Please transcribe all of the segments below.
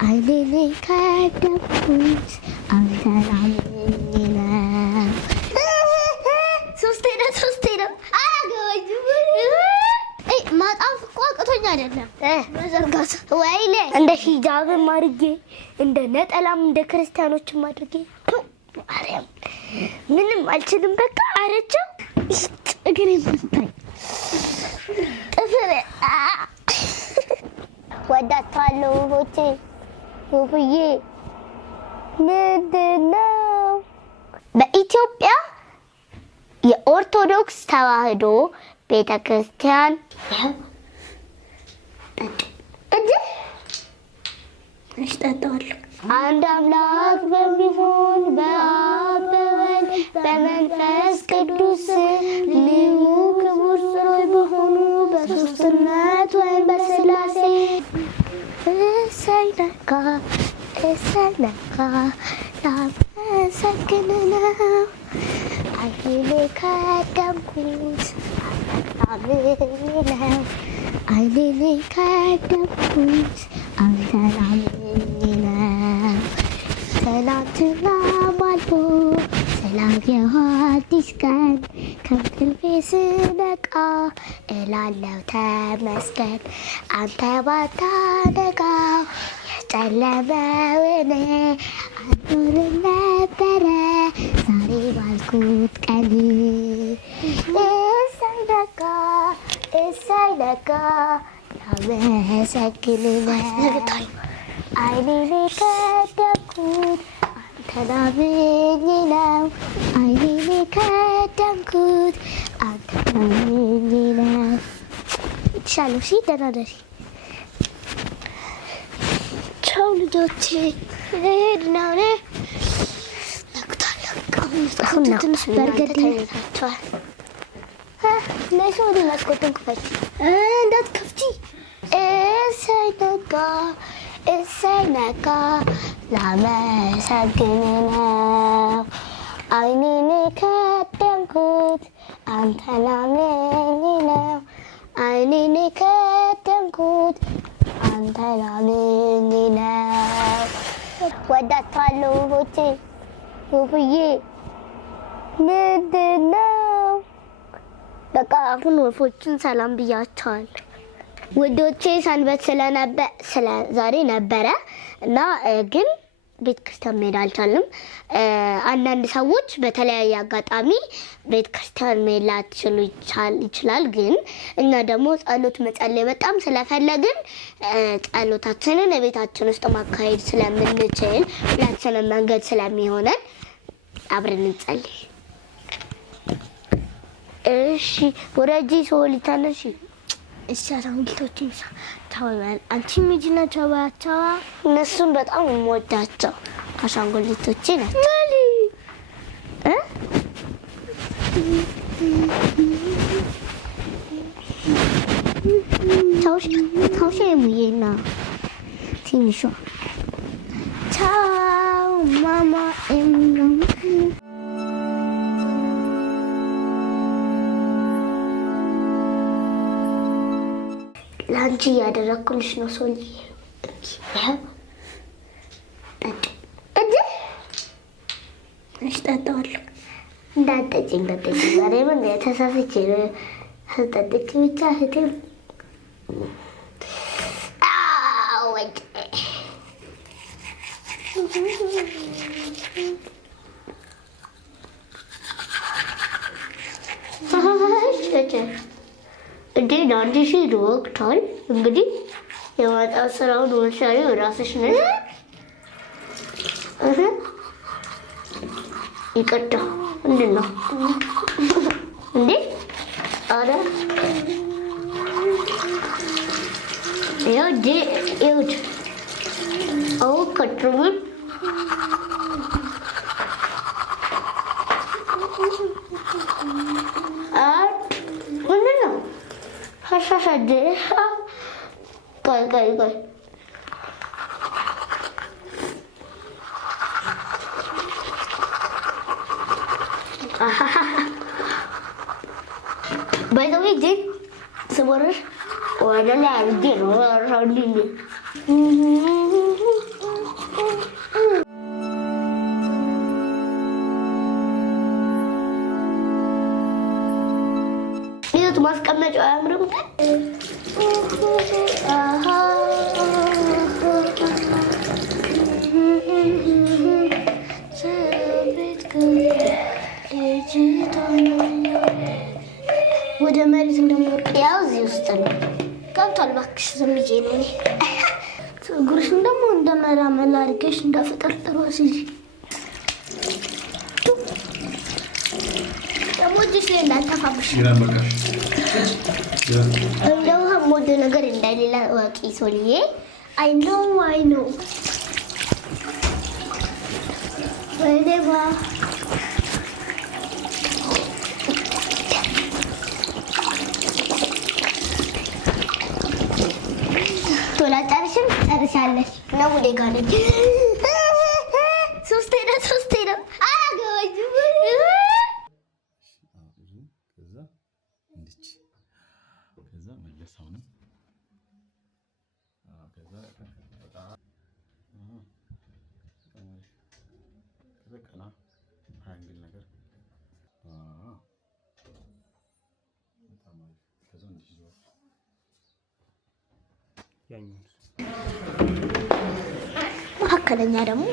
አይኔ ካደኩት አንተናምኝና ሶስቴ ነው ማጣፍ እኮ አቅቶኝ አይደለም መዘርጋት ወይኔ እንደ ሂጃብም አድርጌ እንደ ነጠላም እንደ ክርስቲያኖችም አድርጌ ማርያም ምንም አልችልም። በቃ አረጀው እግሬ ፍታይ ጥፍሬ ወዳታለሁ ሆቴ ውብዬ ምንድን ነው በኢትዮጵያ የኦርቶዶክስ ተዋሕዶ ቤተክርስቲያን አንድ አምላክ በሚሆን በአብ በወልድ በመንፈስ ቅዱስ ልዩ ክቡር ጽሩይ በሆኑ በሦስትነት ወይም በሥላሴ እሰይ ነጋ ላመሰግን ነው አይኔ ካደኩት አንተን አምኜ ነው አይኔ ካደኩት አንተን አምኜ ነው ትናንትና ማልፎ ስላየሁ አዲስ ቀን ከእንቅልፌ ስነቃ እላለሁ ተመስገን አንተ ባታነጋ የጨለመውን አልኖርም ነበረ ዛሬ ባልኩት ቀን እሰይ ነጋ ላመሰግን ነው አይኔ ከደኩት አንተን አምኜ ነው አይኔ ከደኩት አንተን አምኜ ነው ይሻለው ሲ ደህና ደሪ ቻው ልጆቼ ልሄድ ነው እኔ ነግቷል ትንሽ በርገድ ይታቸዋል ለይሶ ወደ መስኮቱን ክፈች እንዳትከፍቺ እሰይ ነጋ ላመሰግን ነው አይኔ ከደኩት አንተን አምኜ ነው አይኔ ከደኩት አንተን አምኜ ነው ወዳታለሁ ሆቴ ውብዬ ምንድን ነው በቃ አሁን ወፎችን ሰላም ብያቸዋለሁ ውዶቼ ሰንበት ዛሬ ነበረ እና ግን ቤተክርስቲያን መሄድ አልቻልንም አንዳንድ ሰዎች በተለያየ አጋጣሚ ቤተክርስቲያን መሄድ ላይችሉ ይችላል ግን እኛ ደግሞ ጸሎት መጸለይ በጣም ስለፈለግን ጸሎታችንን ቤታችን ውስጥ ማካሄድ ስለምንችል ሁላችንም መንገድ ስለሚሆነን አብረን እንጸልይ እሺ ወረጂ ሶሊታነሽ አሻንጉሊቶችን ታወራል አንቺ ምንድን ናቸው ባቻዋ እነሱን በጣም የምወዳቸው አሻንጉሊቶቼ ናቸው ታውሽ ሙዬና ትንሿ ቻው ማማ ላንቺ ያደረኩልሽ ነው ሶሊ እሽጣጣለሁ እንዳጠጪኝ ዛሬ ምን ተሳስቼ ተጠጥቼ ብቻ ህቴም ወጭ እንዴ አንድ ሺህ ወቅቷል እንግዲህ የማጣው ስራውን ወሻሪ ራስሽ ነሽ ይቀጣ ምንድነው እንዴ አረ ይኸውልህ አዎ ከትሩን ምንድነው ሀሻሻደ ቆይ by the way did sebenarnya wadah lagi loh ወደ መሬት እንደምወርቅ ያው እዚህ ውስጥ ነው ገብቷል። እባክሽ ዝም ብዬ ነው እኔ። ፀጉርሽን ደግሞ እንደመራመል አድርገሽ እንዳፈጠርጥሮ ሲጂ ወጅሽ ላይ እንዳታፋብሽ እንደው ሞድ ነገር እንዳይሌላ ወቂ ሶልዬ አይ ኖ ወይኔባ ቶላ ጨርሽም ጨርሻለሽ ነው ወደ ጋር ነኝ ሶስቴ ነው አላገባኝ ከዛ መለሳው ነው ከዛ ቀና አንግል ነገር ከዛ እንዲህ ይዟል ያኛው መካከለኛ ደግሞ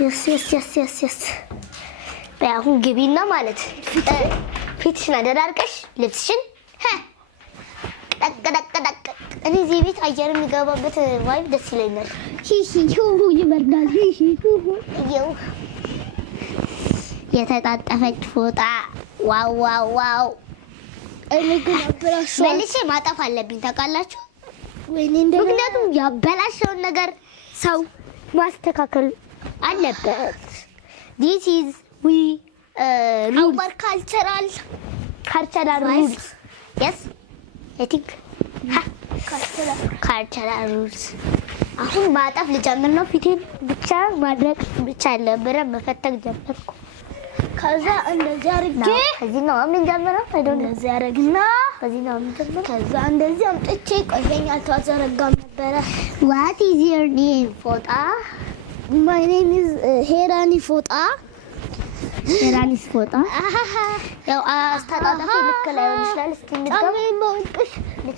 የስ በአሁን ግቢና ማለት ፊትሽን አደራርቀሽ ልብስሽን ጠቅ እኔ እዚህ ቤት አየር የሚገባበት ቫይብ ደስ ይለኛል። ይበርዳል። የተጣጠፈች ፎጣ ዋው እኔ ግን አበላሽ መልሼ ማጠፍ አለብኝ ታውቃላችሁ። ምክንያቱም ያበላሸውን ነገር ሰው ማስተካከል አለበት። This is our cultural rules. Yes, I think cultural rules. አሁን ማጠፍ ልጀምር ነው። ፊቴን ብቻ ማድረቅ ብቻ አልነበረም መፈተግ ጀመርኩ። ከዛ እንደዚህ አድርጌ ከዚህ ነው የምንጀምረው። እንደዚህ አደረግና ከዚህ ነው የምንጀምረው። ከዛ እንደዚህ አምጥቼ ቆየኝ አልተዘረጋም ነበረ። What is your name? ፎጣ My name is ሄራኒ ፎጣ ያው አስተጣጣፊ ልክ ላይ ሆነ ይችላል። እስኪ እንድገም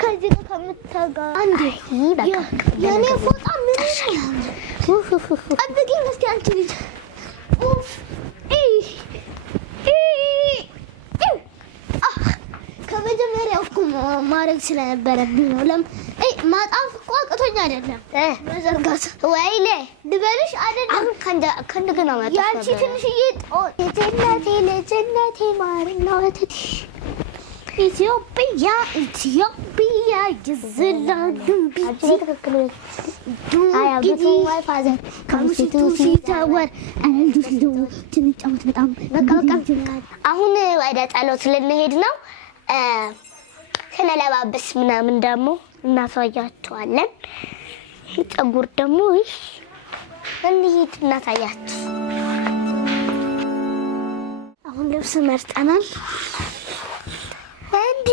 ከዚህ ጋር ከምታጋ አንዴ በቃ የኔ ፎጣ ምን ጠብቂኝ እስኪ አንቺ ልጅ ከመጀመሪያው እኮ ማድረግ ስለነበረብኝ ነው። ማጣፍ እኮ አቅቶኝ አይደለም መዘርጋት ወይኔ ልበልሽ አይደለም ከእንደገና ማጣፍ ያንቺ ትንሽዬ ልጅነቴ ማርና ወተት ኢትዮጵያ ይዝላሉም ቢዚ አያብቱ ማይ ፋዘር ከምሽቱ ሲታወር አንዱ ትንጫወት በጣም በቃ አሁን ወደ ጸሎት ልንሄድ ነው። ስለለባበስ ምናምን ደግሞ እናሳያችኋለን። ፀጉር ደግሞ እንሂድ እናሳያችሁ። አሁን ልብስ መርጠናል። እንዴ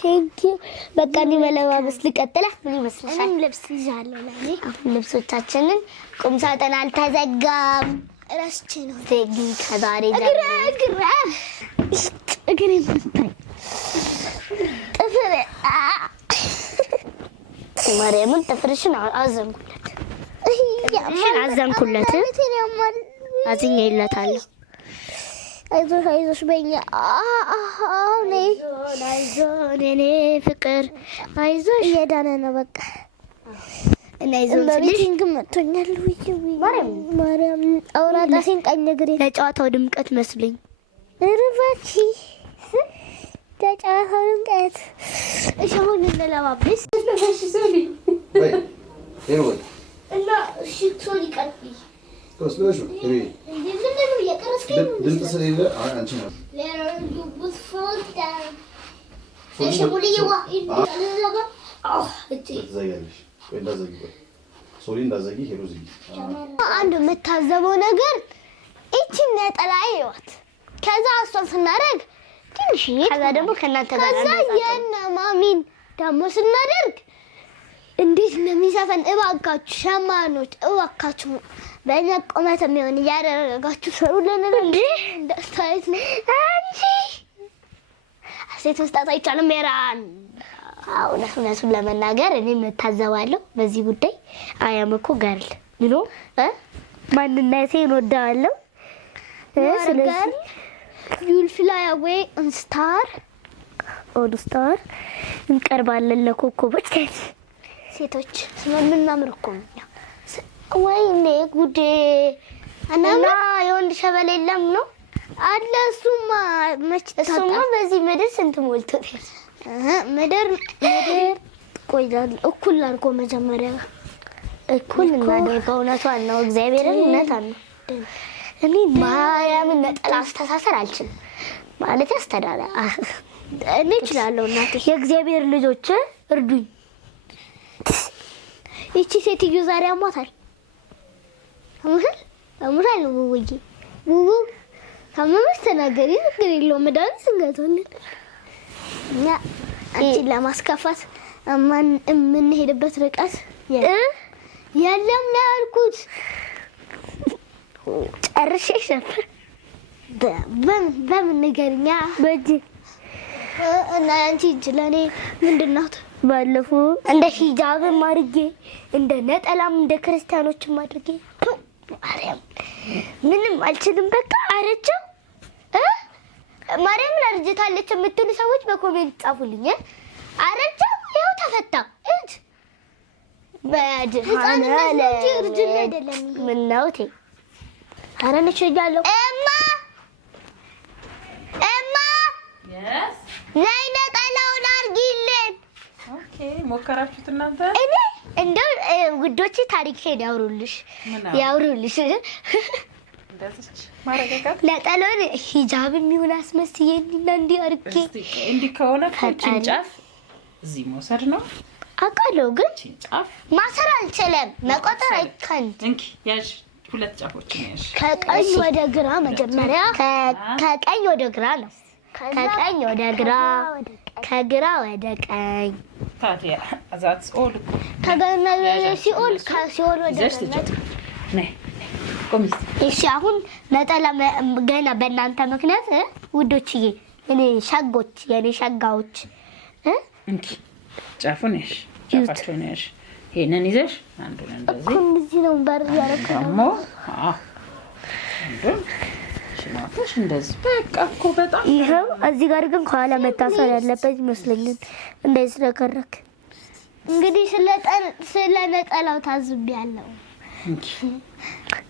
ቴንኪዩ በቃ እኔ መለባበስ ልቀጥል። ምን ይመስልሻል? ልብስ ይዣለሁ ለኔ። አሁን ልብሶቻችንን ቁም ሳጥን አልተዘጋም እረስቼ ነው ዘጊ ከዛሬ እግሬ ምታይ ጥፍር ማርያምን ጥፍርሽን አዘንኩለት አዝኜለታለሁ። አይዞሽ በኛ አይዞን የኔ ፍቅር አይዞሽ እየዳነ ነው በቃ እና አይዞን ልጅ መጥቶኛል። ማርያም አውራጣሴን ቀኝ እግሬ ለጨዋታው ድምቀት መስልኝ እርባቺ ለጨዋታው ድምቀት እሺ አሁን እንለባበስ እና እሺ ሶሪ ቀጥይ ተወስደሽ እሪ እንደዚህ የቀረስከኝ ድምጽ ስለሌለ አንቺ ነው ለሩቡት ፎታ እሺ ሙሊዋ እንደዛ እቺ ዘያለሽ ወይ እንዳዘጊ ሶሪ እንዳዘጊ ሄሮ ዘጊ አንድ የምታዘበው ነገር እቺ ነጠላዬ ይዋት ከዛ እሷን ስናደርግ ትንሽዬ ከዛ ደግሞ ከናንተ ጋር ከዛ የነ ማሚን ደግሞ ስናደርግ እንዴት እንደሚሰፈን እባካችሁ ሸማኖች እባካችሁ በእኛ ቆመት የሚሆን ያደረጋችሁ ሰሩልን እንዴ ደስታይት ነው አንቺ ሴት መስጣት አይቻልም ሜራን እውነቱን ለመናገር እኔ መታዘባለሁ በዚህ ጉዳይ አያመኮ ጋርል ዩ ማንነቴን ወዳለሁ ስለዚህ you'll fly away on star እንቀርባለን ለኮኮቦች ሴቶች ስለምናምር እኮ ነው ወይኔ ጉዴ እና የወንድ ሸበል የለም ነው አለ እሱማ መች ተሰማ በዚህ ምድር ስንት ሞልቶት ምድር ቆይዳል እኩል አድርጎ መጀመሪያ እኩል እናደርገው እውነቷን ነው እግዚአብሔርን እውነቷን ነው እኔ ማርያምን ነጠላ አስተሳሰር አልችልም ማለት ያስተዳለ እኔ እችላለሁ እናቴ የእግዚአብሔር ልጆች እርዱኝ እቺ ሴትዮ ዛሬ አሟታል አሙታል ውውዬ ውው ታመመሽ ተናገሪ ነገር የለውም መድኃኒት ስንገዛለን እኛ አንቺን ለማስከፋት የምንሄድበት ርቀት የለም ነው ያልኩት ጨርሼሽ ነበር በምን ንገሪኛ በእጅ እና አንቺ እጅ ለእኔ ምንድን ናት ባለፈው እንደ ሂጃብም አድርጌ እንደ ነጠላም እንደ ክርስቲያኖችም አድርጌ ማርያም ምንም አልችልም በቃ አረጀው ማርያም አርጅታለች የምትሉ ሰዎች በኮሜንት ጻፉልኝ አረጀው ይኸው ተፈታ እጅ በድሃና ለርጅና አይደለም ምን ነው ቴ አረን እችላለሁ እማ yes ነይ ነጠላውን አርጊልን ኦኬ ሞከራችሁት እናንተ እኔ እንደው ውዶቼ ታሪክሽን ያውሩልሽ እንደዚህ ማረጋጋት ነጠላውን ሂጃብ የሚሆን አስመስዬና እንዲህ አርጌ እንዲህ ከሆነ ጭንጫፍ እዚህ መውሰድ ነው አቃለው ግን ጭንጫፍ ማሰር አልችልም መቆጠር አይከንት እንኪ ያዥ ሁለት ጫፎች ነሽ ከቀኝ ወደ ግራ መጀመሪያ ከቀኝ ወደ ግራ ነው ከቀኝ ወደ ግራ ከግራ ወደ ቀኝ ታዲያ that's all ከገና ሲኦል ከሲኦል ወደ ገነት ነይ ቆሚስ እሺ አሁን ነጠላ ገና በእናንተ ምክንያት ውዶችዬ እኔ ሻጎች የኔ ሻጋዎች እንኪ ጫፉን ነሽ ጫፋቸው ነሽ ይሄንን ይዘሽ አንዱን እንደዚህ ነው በር ያረከው አንዱን ሽናፈሽ እንደዚህ በቃ እኮ በጣም ይሄው እዚህ ጋር ግን ከኋላ መታሰር ያለበት ይመስለኛል እንደዚህ ተከረክ እንግዲህ ስለ ነጠላው ታዝብያለሁ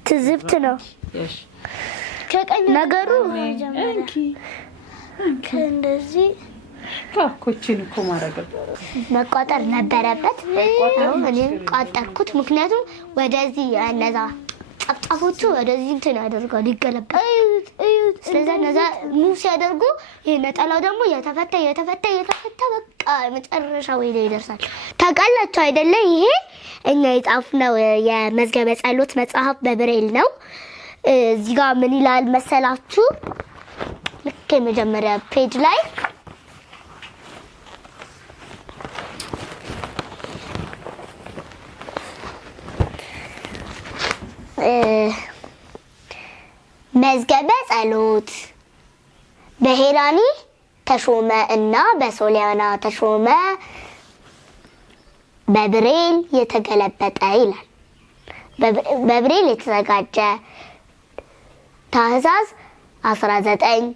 ትዝብት ነው እሺ ከቀኝ ነገሩ እንኪ እንደዚህ ካኮችን እኮ ማረገ መቆጠር ነበረበት እኔ ቆጠርኩት ምክንያቱም ወደዚህ እነዛ ጫፍጫፎቹ ወደዚህ እንትን ያደርጋሉ ይገለበጣል ስለዚህ እነዛ ሙቭ ሲያደርጉ ይሄ ነጠላው ደግሞ የተፈታ በቃ መጨረሻው ላይ ይደርሳል ታውቃላችሁ አይደለ ይሄ እኛ የጻፍነው የመዝገበ ጸሎት መጽሐፍ በብሬል ነው እዚህ ጋር ምን ይላል መሰላችሁ ልክ የመጀመሪያ ፔጅ ላይ መዝገበ ጸሎት በሄራኒ ተሾመ እና በሶሊያና ተሾመ በብሬል የተገለበጠ ይላል በብሬል የተዘጋጀ ታህሳስ 19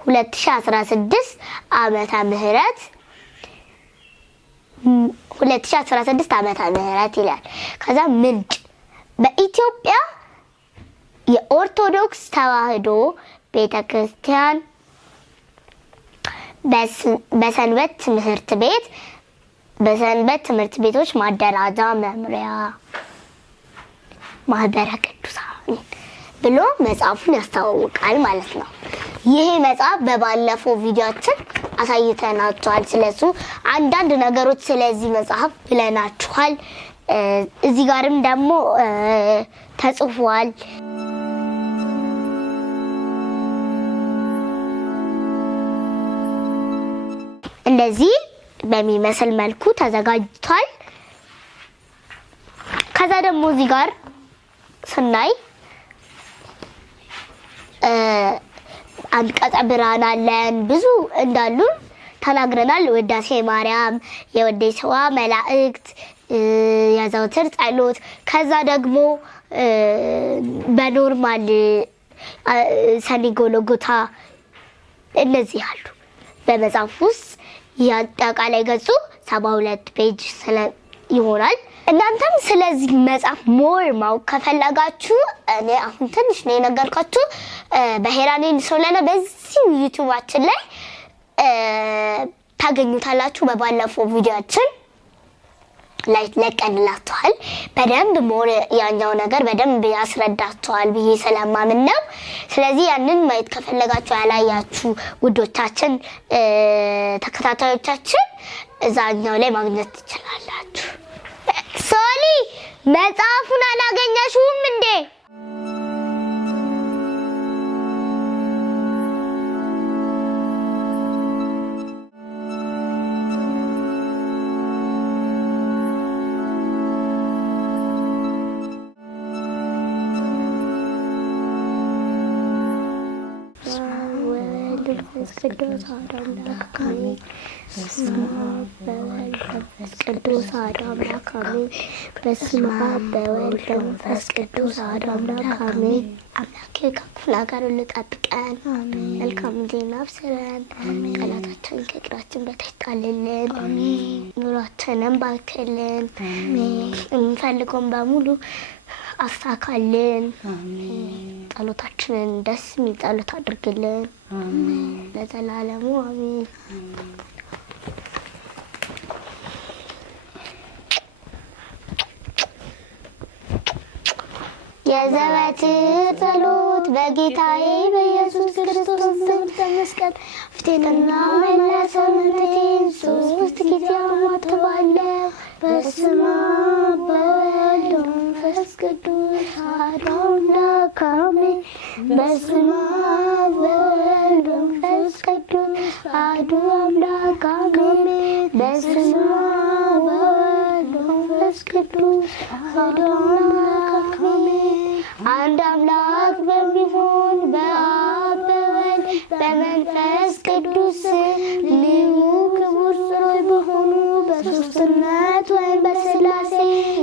2016 ዓመተ ምህረት 2016 ዓመተ ምህረት ይላል ከዛ ምንጭ በኢትዮጵያ የኦርቶዶክስ ተዋሕዶ ቤተክርስቲያን በሰንበት ትምህርት ቤቶች ማደራጃ መምሪያ ማህበረ ቅዱሳን ብሎ መጽሐፉን ያስተዋውቃል ማለት ነው ይሄ መጽሐፍ በባለፈው ቪዲዮአችን አሳይተናችኋል ስለሱ አንዳንድ ነገሮች ስለዚህ መጽሐፍ ብለናችኋል እዚህ ጋርም ደግሞ ተጽፏል እንደዚህ በሚመስል መልኩ ተዘጋጅቷል ከዛ ደግሞ እዚህ ጋር ስናይ አንቀጸ ብርሃን አለን ብዙ እንዳሉ ተናግረናል። ውዳሴ ማርያም፣ የውዴታዋ መላእክት፣ የዘወትር ጸሎት ከዛ ደግሞ በኖርማል ሰኔ ጎልጎታ እነዚህ አሉ በመጽሐፍ ውስጥ ያጠቃላይ ገጹ 72 ፔጅ ይሆናል። እናንተም ስለዚህ መጽሐፍ ሞር ማወቅ ከፈለጋችሁ እኔ አሁን ትንሽ ነው የነገርኳችሁ በሄራኔን ሶለና በዚህ ዩቲዩባችን ላይ ታገኙታላችሁ። በባለፈው ቪዲዮአችን ላይ ለቀንላችኋል በደንብ ሞር ያኛው ነገር በደንብ ያስረዳችኋል ብዬ ስለማምን ነው። ስለዚህ ያንን ማየት ከፈለጋችሁ ያላያችሁ ውዶቻችን ተከታታዮቻችን እዛኛው ላይ ማግኘት ትችላላችሁ። ሶሊ መጽሐፉን አላገኘሽውም እንዴ? ቅዱስ አምላክ አሜን። በስመ አብ ወወልድ ወመንፈስ ቅዱስ አሐዱ አምላክ አሜን። በስመ አብ ወወልድ ወመንፈስ ቅዱስ አሐዱ አምላክ አሜን። አምላኬ ከክፉ ነገር ሁሉ ጠብቀን፣ መልካም ዜና አብስረን፣ ጠላታችንን ከእግራችን በታች ጣልልን፣ ኑሯችንን ባርክልን፣ የምንፈልገውን በሙሉ አሳካልን፣ ጸሎታችንን ደስ የሚል ጸሎት አድርግልን ለዘላለሙ አሜን። የዘወትር ጸሎት በጌታዬ በኢየሱስ ክርስቶስ ስም ተመስገን። ፊቴንና መላ ሰውነቴን 3 ጊዜ አማትባለሁ። በስመ አብ ወወልድ ወመንፈስ ቅዱስ አሐዱ አምላክ አሜን። በስመ አብ ወወልድ ወመንፈስ ቅዱስ አሐዱ አምላክ አሜን። በስመ አብ ወወልድ ወመንፈስ ቅዱስ አሐዱ አምላክ አሜን። አንድ አምላክ በሚሆን በአብ በወልድ በመንፈስ ቅዱስ ልዩ ክቡር ጽሩይ በሆኑ በሦስትነት ወይም በሥላሴ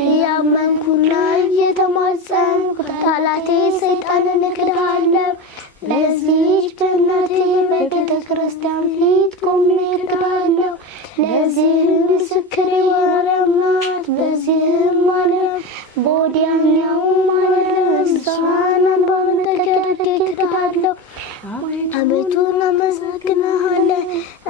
እያመንኩና እየተማጸንኩ ጠላቴ ሰይጣንን እክድሃለሁ። ለዚህች እናቴ በቤተ ክርስቲያን ፊት ቆሜ እክድሃለሁ። ለዚህም ምስክሬ ማርያም ናት። በዚህም ዓለም በወዲያኛውም ዓለም እሷን በመንገድ እክድሃለሁ። አቤቱ እናመሰግንሃለን፣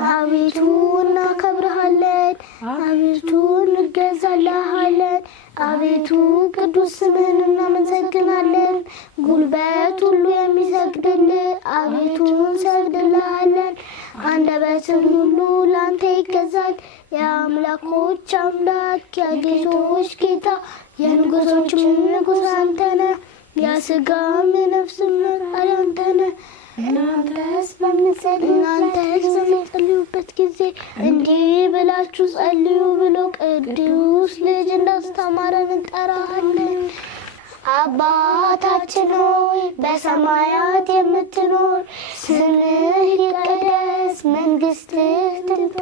አቤቱ እናከብርሃለን፣ አቤቱ እንገዛልሃለን፣ አቤቱ ቅዱስ ስምህን እናመሰግናለን። ጉልበት ሁሉ የሚሰግድልህ አቤቱ እንሰግድልሃለን። አንደበትም ሁሉ ላንተ ይገዛል። የአምላኮች አምላክ የጌቶች ጌታ የንጉሶችም ንጉሥ አንተ ነህ። የሥጋም የነፍስም መድኃኒ አንተ ነህ። እናንተስ በምትጸልዩበት ጊዜ እንዲህ ብላችሁ ጸልዩ ብሎ ቅዱስ ልጅ እንዳስተማረን እንጠራሃለን። አባታችን ሆይ በሰማያት የምትኖር፣ ስምህ ይቀደስ፣ መንግስትህ ትምጣ፣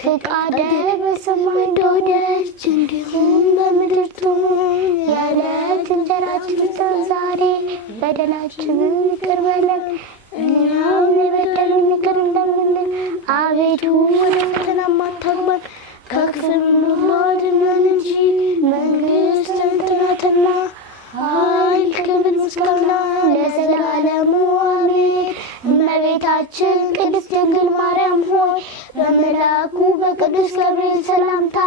ፈቃድህ በሰማይ እንደሆነች እንዲሁም በምድር ትሁን። የዕለት እንጀራችንን ስጠን ዛሬ፣ በደላችንን ይቅር በለን እኛም የበደሉንን ይቅር እንደምንል፣ አቤቱ ወደ ፈተና አታግባን ከክፉ ሁሉ አድነን እንጂ መንግስት ያንተ ናትና ኃይል፣ ክብር፣ ምስጋና ለዘላለሙ አሜን። እመቤታችን ቅድስት ድንግል ማርያም ሆይ በመልአኩ በቅዱስ ገብርኤል ሰላምታ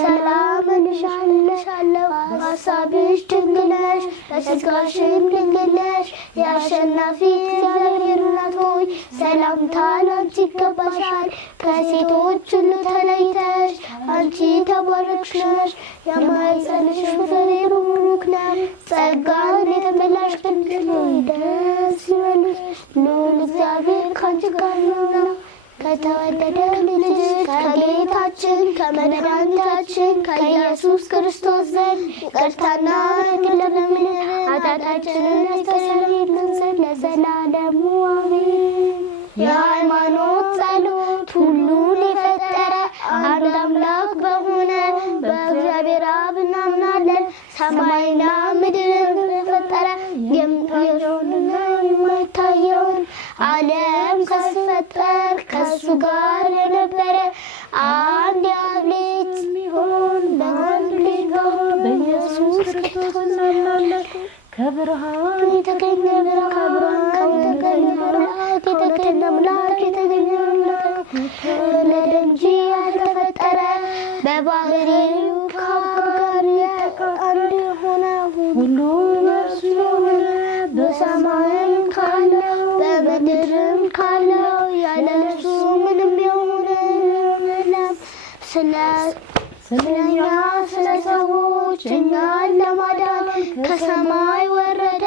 ሰላም እልሻለሁ። በሐሳብሽ ድንግል ነሽ፣ በሥጋሽም ድንግል ነሽ። የአሸናፊ እግዚአብሔር እናት ሆይ ሰላምታ ላንቺ ይገባሻል። ከሴቶች ሁሉ ተለይተሽ አንቺ የተባረክሽ ነሽ። የማኅፀንሽ ፍሬ ቡሩክ ነው። ጸጋን የተመላሽ ድንግል ሆይ ደስ ይበልሽ፣ ልዑል እግዚአብሔር ከአንቺ ጋር ነውና ከተወደደው ልጅ ከጌታችን ከመድኃኒታችን ከኢየሱስ ክርስቶስ ዘንድ ይቅርታና ለምን ኃጢአታችንን ያስተሰርይልን ዘንድ ለዘላለሙ አሜን። የሃይማኖት ጸሎት ሁሉን የፈጠረ አንድ አምላክ በሆነ በእግዚአብሔር አብ እናምናለን። ሰማይና ምድርን የፈጠረ የሚታየውንና የማይታየውን ዓለም ሲፈጠር ከእሱ ጋር የነበረ አንድ የአብ ልጅ የሚሆን በአንድ ልጅ በሆነ በኢየሱስ ክርስቶስ እናምናለን። ከብርሃን የተገኘ ከብርሃን የተገኘ አምላክ የተገኘ አምላክ የተገኘ አምላክ የተወለደ እንጂ ያልተፈጠረ በባህሪው ከአብ ጋር አንድ የሆነ ሁሉ እርሱ የሆነ በሰማይም ካለው በምድርም ካለው ያለ እርሱ ምንም የሆነ የለም። ስለኛ ስለ ሰዎች እኛን ለማዳን ከሰማይ ወረደ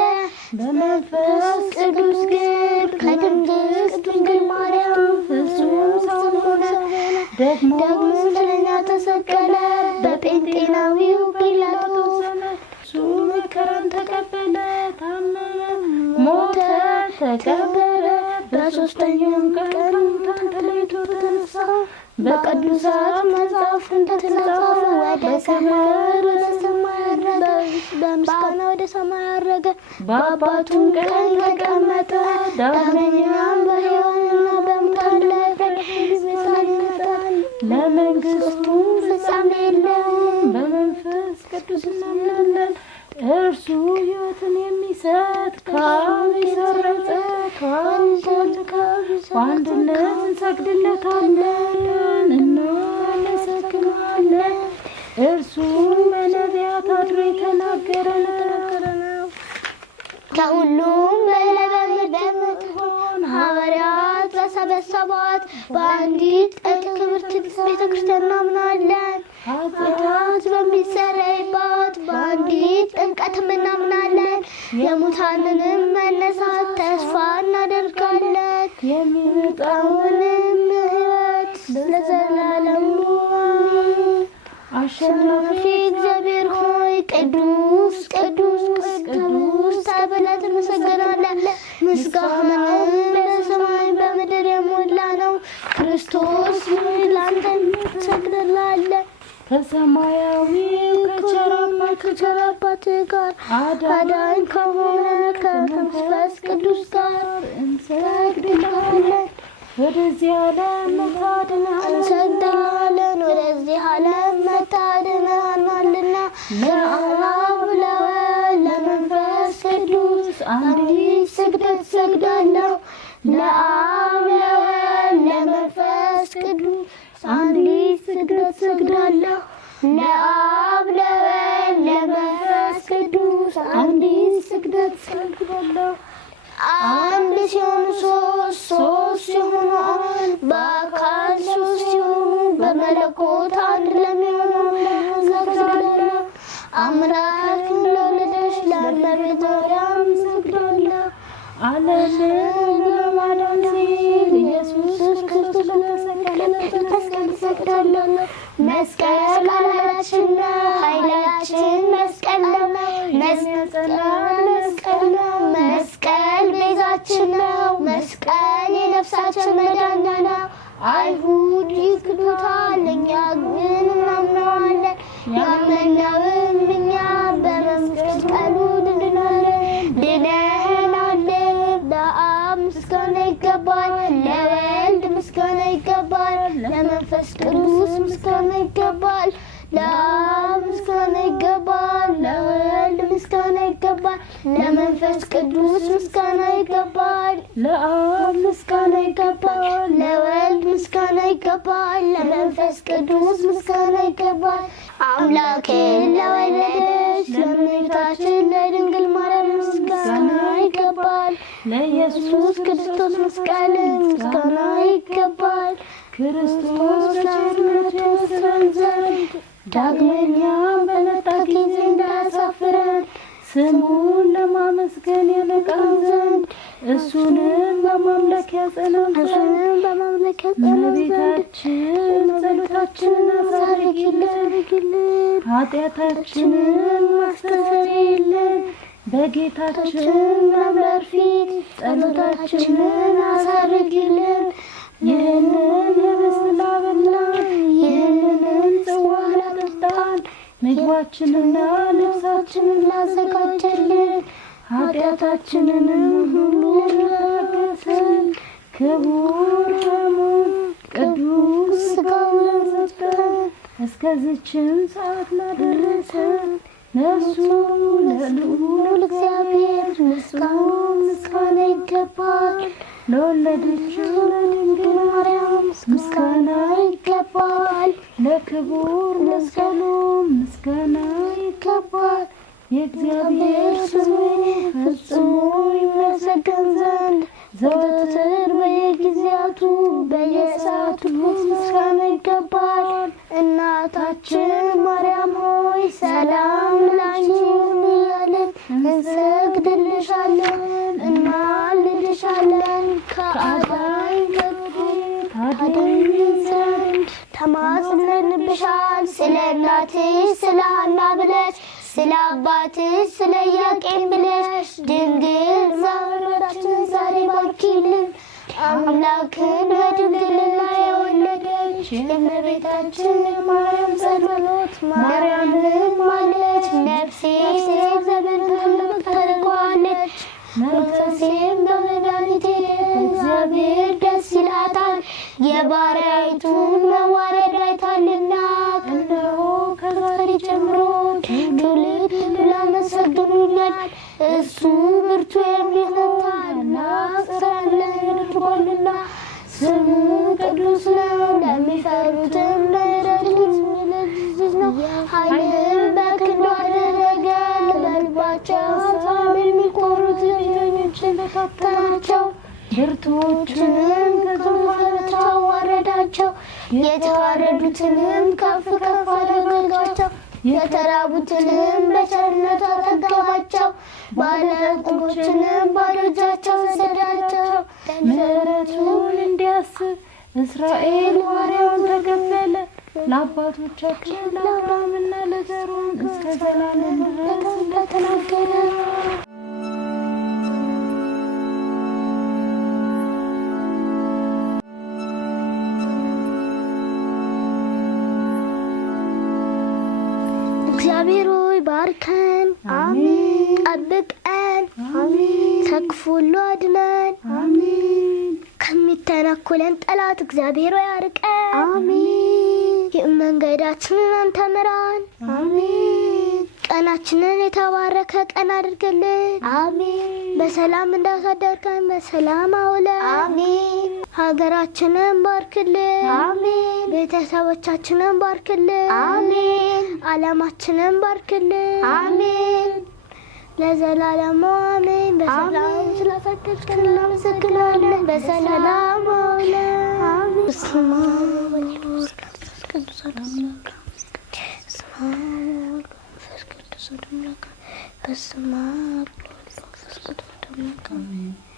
በመንፈስ ቅዱስ ግብር ከቅድስት ድንግል ማርያም ፍጹም ሰው ሆነ። ደግሞ ስለኛ ተሰቀለ በጴንጤናዊው ጲላጦስ ዘመን። እሱ መከራን ተቀበለ፣ ታመመ፣ ሞተ፣ ተቀበረ። በሦስተኛውም ቀን ከሙታን ተለይቶ ተነሳ። በቅዱሳት መጽሐፍ እንደተጻፈ ወደ ሰማይ አረገ፣ በምስጋና ወደ ሰማይ አረገ፣ በአባቱም ቀኝ ተቀመጠ። ዳግመኛም በሕያዋንና በሙታን ላይ ፍርድ ይሰጣል። ለመንግሥቱም ፍጻሜ የለውም። በመንፈስ ቅዱስ እናምናለን። እርሱ ሕይወትን የሚሰጥ ከአብ የሰረጸ በአንድነት እንሰግድለታለን፣ እናመሰግናለን። እርሱ በነቢያት አድሮ የተናገረ ነው። ከሁሉም በላይ በምትሆን ሐዋርያት በሰበሰቧት በአንዲት ክብርት ቤተክርስቲያን እናምናለን። ኃጢአት በሚሰረይባት በአንዲት ጥምቀትም እናምናለን። የሙታንንም መነሳት ተስፋ እናደርጋለን። የሚመጣውንም ሕይወት ለዘላለሙ አሜን። አሸናፊ እግዚአብሔር ሆይ ቅዱስ ቅዱስ ቅዱስ ተብለህ ትመሰገናለህ። ምስጋናህም በሰማይ በምድር የሞላ ነው። ክርስቶስ ሆይ ለአንተ እንሰግድልሃለን። ከሰማያዊው ከቸር አባትህ ጋር አዳኝ ከሆነ ከመንፈስ ቅዱስ ጋር እንሰግድልሃለን። ወደዚህ ዓለም እንሰግድልሃለን። ወደዚህ ዓለም መታደናልና ለአብ ለወልድ ለመንፈስ ቅዱስ አንዲት ስግደት ሰግዳለሁ። ለአብ ለወልድ ለመንፈስ ቅዱስ አንዲት ስግደት ሰግዳለሁ። ለአብ ለወልድ ለመንፈስ ቅዱስ አንዲት ስግደት ሰግዳለሁ። አንድ ሲሆኑ ሶስት ሲሆኑ አንድ በአካል ሶስት ሲሆኑ በመለኮት አንድ ለሚሆኑ ሰግዳለሁ። አምላክን ለወለደች ለእመቤት ማርያም ሰግዳለሁ። ዓለምን ለማዳን ሲል ኢየሱስ ክርስቶስ ለተሰቀለበት መስቀል ሰግዳለሁ። መስቀል ኃይላችን ነው፣ ኃይላችን መስቀል ነው። መስቀል ነው። መስቀል ቤዛችን ነው። መስቀል የነፍሳችን መዳኛ ነው። አይሁድ ይክዱታል፣ እኛ ግን እናምነዋለን። ያመንነውም እኛ በመስቀሉ ድነናል። ለአብ ምስጋና ይገባል፣ ለወልድ ምስጋና ይገባል፣ ለመንፈስ ቅዱስ ምስጋና ይገባል። ለአብ ምስጋና ይገባል፣ ለወልድ ምስጋና ይገባል፣ ለመንፈስ ቅዱስ ምስጋና ይገባል። ለአብ ምስጋና ይገባል፣ ለወልድ ምስጋና ይገባል፣ ለመንፈስ ቅዱስ ምስጋና ይገባል። አምላክን ለወለደች ለእመቤታችን ለድንግል ማርያም ምስጋና ይገባል። ለኢየሱስ ክርስቶስ መስቀል ምስጋና ይገባል። ክርስቶስ ቸርነቱ ያስረን ዘንድ ዳግመኛም በመጣ ጊዜ እንዳያሳፍረን ስሙን ለማመስገን ያበቃን ዘንድ እሱንም በማምለክ ያጸናን እመቤታችን ጸሎታችንን አሳርጊልን ኃጢአታችንን አስተሰርይልን በጌታችን መንበር ፊት ጸሎታችንን አሳርጊልን ይህንን ህብስት ላበላን ይህንን ጽዋ ላጠጣን ምግባችንና ልብሳችንን ላዘጋጀልን ኃጢአታችንንም ሁሉ ላገሰን ክቡር ደሙን ቅዱስ ሥጋውን ሰጠን እስከዚችን ሰዓት ላደረሰን ለእሱ ለልዑል እግዚአብሔር ምስጋና ይገባል። ለወለደችው ለድንግል ማርያም ምስጋና ይገባል። ለክቡር መስቀሉ ምስጋና ይገባል። የእግዚአብሔር ስሙ ፈጽሞ ይመሰገን ዘንድ ዘወትር በየጊዜያቱ በየሰዓቱ ምስጋና ይገባል። እናታችን ማርያም ሆይ ሰላም ላንቺ እያልን እንሰግድልሻለን እናልልሻለን። ከአዳኝ ታድኝን ዘንድ ተማጽነንብሻል። ስለ እናትሽ ስለ ሐና ብለሽ ስለ አባትሽ ስለ ኢያቄም ብለሽ ድንግል ዘመናችን ዛሬ ባርኪልን። አምላክን በድንግልና የወለደች የእመቤታችን ማርያም ጸሎት ማርያምን ማለች። ነፍሴ ዘመን ታደርገዋለች መንፈሴም በመድኃኒቴ እግዚአብሔር ደስ ይላታል። የባሪያይቱን መዋረድ አይታልና እነሆ ከዛሬ ጀምሮ ትውልድ ያመሰግኑኛል። እሱ ብርቱ የሚሆንና ስራለን አድርጓልና ስሙ ቅዱስ ነው። ለሚፈሩትም ምሕረት ነው። ኃይልን በክንዱ አደረገ። በልባቸው ሀሳብ የሚኮሩት ፊተኞችን በታተናቸው። ብርቱዎችንም ከዙፋናቸው አዋረዳቸው። የተዋረዱትንም ከፍ ከፍ አደረጋቸው። የተራቡትንም በቸርነቱ አጠገባቸው። ባለጠጎችንም ባዶ እጃቸውን ሰዳቸው። ምሕረቱን እንዲያስብ እስራኤል ባሪያውን ተቀበለ። ለአባቶቻችን ለአብርሃምና ለዘሩም እስከ ዘላለም ድረስ እንደተናገረ እግዚአብሔር ሆይ ባርከን፣ አሜን። ጠብቀን፣ አሜን። ከክፉ ሁሉ አድነን፣ አሜን። ከሚተናኮለን ጠላት እግዚአብሔር ሆይ አርቀን፣ አሜን። መንገዳችንን አንተ ምራን፣ አሜን። ቀናችንን የተባረከ ቀን አድርግልን፣ አሜን። በሰላም እንዳሳደርከን በሰላም አውለን፣ አሜን። ሀገራችንን ባርክልን፣ አሜን። ቤተሰቦቻችንን ባርክልን፣ አሜን። ዓለማችንን ባርክልን፣ አሜን። ለዘላለሙ አሜን። በሰላም ስለፈቀድከን እናመሰግናለን። በሰላም አውለን፣ አሜን። በስመ አብ ወወልድ ወመንፈስ ቅዱስ በስመ አብ ወወልድ ወመንፈስ ቅዱስ